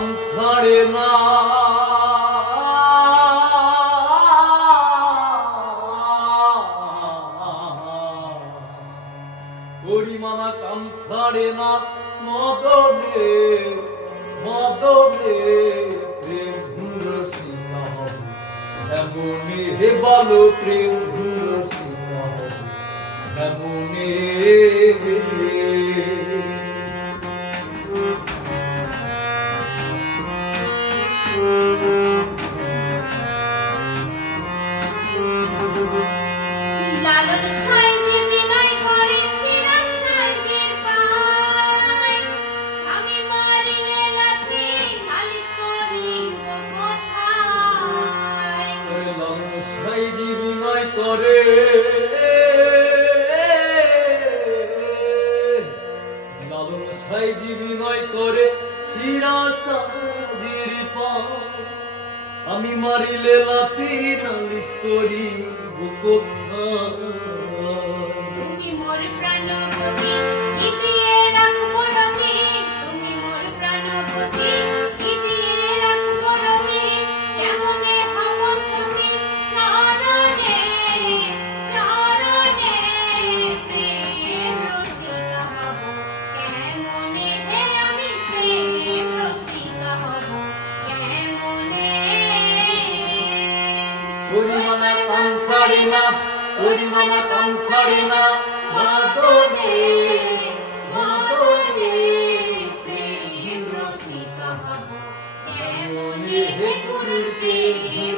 কাম ছাড়ে না পরিমানা কাম ছাড়ে না মদনে মদনে প্রেম রসিকা এমনি হে বলো প্রেম রসিকা এমনি লালন সাইজে বিনয় করে শিরা সাইজের পায় স্বামী মারিলে লাথি নালিশ করিব কোথায় লালন সাইজে বিনয় করে লালন সাইজে বিনয় করে শিরা সাইজের পায় স্বামী মারিলে লাথি নালিশ করিব কোথায় তুমি মোর প্রাণপতি কি দিয়ে রাখবো রতি তুমি মোর প্রাণপতি কি দিয়ে রাখবো রতি কেমনে হব সতী চরণে চরণে প্রেম রসিকা হব কেমনে হে আমি প্রেম রসিকা হব কেমনে পরিমানা কাম ছাড়ে না পরিমানা কাম ছাড়ে না মদনে মদনে প্রেম রসিকা হব কেমনে হে গুরুর প্রেম